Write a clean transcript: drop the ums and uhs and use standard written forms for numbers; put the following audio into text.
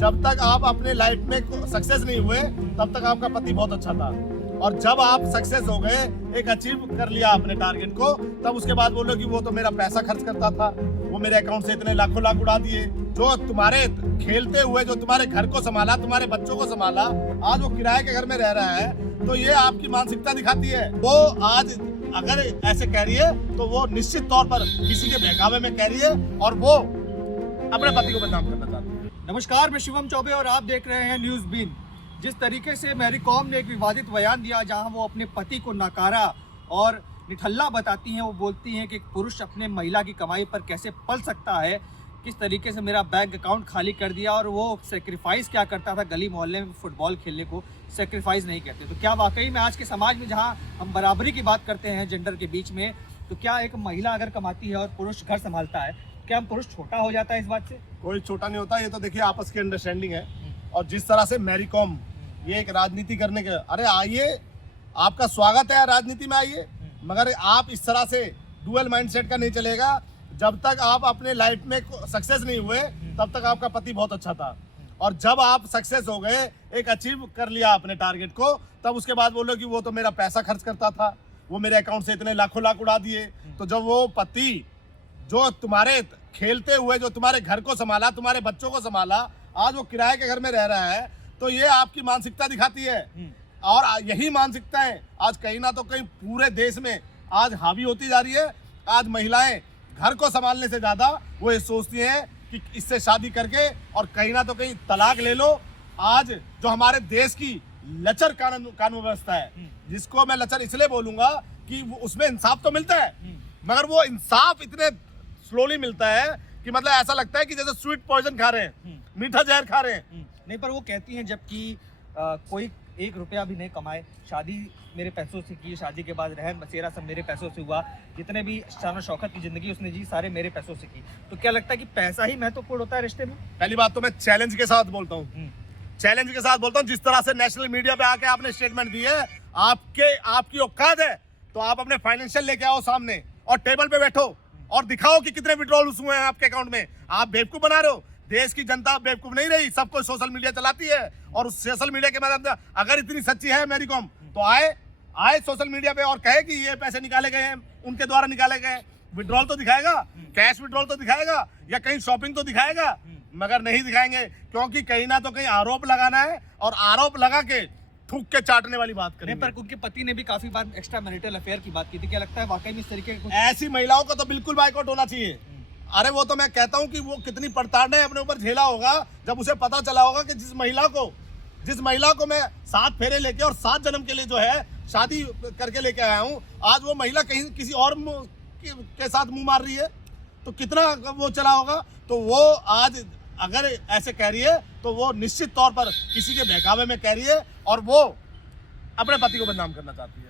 जब तक आप अपने लाइफ में सक्सेस नहीं हुए तब तक आपका पति बहुत अच्छा था, और जब आप सक्सेस हो गए, एक अचीव कर लिया अपने टारगेट को, तब उसके बाद बोलो कि वो तो मेरा पैसा खर्च करता था, वो मेरे अकाउंट से इतने लाखों लाख उड़ा दिए। जो तुम्हारे खेलते हुए जो तुम्हारे घर को संभाला, तुम्हारे बच्चों को संभाला, आज वो किराए के घर में रह रहा है, तो ये आपकी मानसिकता दिखाती है। वो आज अगर ऐसे कह रही है तो वो निश्चित तौर पर किसी के बहकावे में कह रही है, और वो अपने पति को बदनाम करना चाहती है। नमस्कार, मैं शिवम चौबे और आप देख रहे हैं न्यूज़ बीन। जिस तरीके से मैरी कॉम ने एक विवादित बयान दिया, जहां वो अपने पति को नकारा और निठल्ला बताती हैं, वो बोलती हैं कि एक पुरुष अपने महिला की कमाई पर कैसे पल सकता है, किस तरीके से मेरा बैंक अकाउंट खाली कर दिया, और वो सेक्रीफाइस क्या करता था गली मोहल्ले में फुटबॉल खेलने को सेक्रीफाइस नहीं करते। तो क्या वाकई में आज के समाज में, जहाँ हम बराबरी की बात करते हैं जेंडर के बीच में, तो क्या एक महिला अगर कमाती है और पुरुष घर संभालता है, क्या हम पुरुष छोटा हो जाता है इस बात से? कोई छोटा नहीं होता, ये तो देखिए आपस की अंडरस्टैंडिंग है। और जिस तरह से मैरी कॉम ये एक राजनीति करने के, अरे आइए, आपका स्वागत है, राजनीति में आइए, मगर आप इस तरह से डुअल माइंडसेट का नहीं चलेगा। जब तक आप अपने लाइफ में सक्सेस नहीं हुए तब तक आपका पति बहुत अच्छा था, और जब आप सक्सेस हो गए, एक अचीव कर लिया अपने टारगेट को, तब उसके बाद बोलो कि वो तो मेरा पैसा खर्च करता था, वो मेरे अकाउंट से इतने लाखों लाख उड़ा दिए। तो जब वो पति जो तुम्हारे खेलते हुए जो तुम्हारे घर को संभाला, तुम्हारे बच्चों को संभाला, आज वो किराए के घर में रह रहा है, तो ये आपकी मानसिकता दिखाती है। और यही मानसिकताएं आज कहीं ना तो कहीं पूरे देश में आज हावी होती जा रही है। आज महिलाएं घर को संभालने से ज्यादा वो ये सोचती हैं कि इससे शादी करके और कहीं ना तो कहीं तलाक ले लो। आज जो हमारे देश की लचर कानून व्यवस्था है, जिसको मैं लचर इसलिए बोलूंगा कि उसमें इंसाफ तो मिलता है, मगर वो इंसाफ इतने स्लोली मिलता है कि मतलब ऐसा लगता है कि जैसे स्वीट पॉइजन खा रहे हैं, मीठा जहर खा रहे हैं। नहीं, पर वो कहती हैं जबकि कोई एक रुपया भी नहीं कमाए, शादी मेरे पैसों से की, शादी के बाद रहन बसेरा सब मेरे पैसों से हुआ, जितने भी शान शौकत की जिंदगी उसने जी सारे मेरे पैसों से की। तो क्या लगता है कि पैसा ही महत्वपूर्ण होता है रिश्ते में? पहली बात तो मैं चैलेंज के साथ बोलता हूँ, जिस तरह से नेशनल मीडिया पे आके आपने स्टेटमेंट दी है, आपकी औकात है तो आप अपने फाइनेंशियल लेके आओ सामने और टेबल पे बैठो और दिखाओ कि कितने विड्रॉल हुए हैं आपके अकाउंट में। आप बेवकूफ बना रहे हो, देश की जनता बेवकूफ नहीं रही, सब कुछ सोशल मीडिया चलाती है, और उस सोशल मीडिया के माध्यम से अगर इतनी सच्ची है मैरी कॉम, तो आए सोशल मीडिया पे और कहे कि ये पैसे निकाले गए हैं, उनके द्वारा निकाले गए। विड्रॉल तो दिखाएगा, कैश विड्रॉल तो दिखाएगा, या कहीं शॉपिंग तो दिखाएगा, मगर नहीं दिखाएंगे, क्योंकि कहीं ना तो कहीं आरोप लगाना है, और आरोप लगा के थूक के चाटने वाली बात करें। पर उनके पति ने भी काफी बार एक्स्ट्रा मैरिटल अफेयर की बात की थी। क्या लगता है वाकई में इस तरीके के ऐसी महिलाओं को तो बिल्कुल बाइकआउट होना चाहिए। अरे वो तो मैं कहता हूँ कि वो कितनी प्रताड़ना अपने ऊपर झेला होगा जब उसे पता चला होगा कि जिस महिला को मैं 7 फेरे लेके और 7 जन्म के लिए जो है शादी करके लेके आया हूँ, आज वो महिला कहीं किसी और के साथ मुंह मार रही है, तो कितना वो चला होगा। तो वो आज अगर ऐसे कह रही है तो वो निश्चित तौर पर किसी के बहकावे में कह रही है, और वो अपने पति को बदनाम करना चाहती है।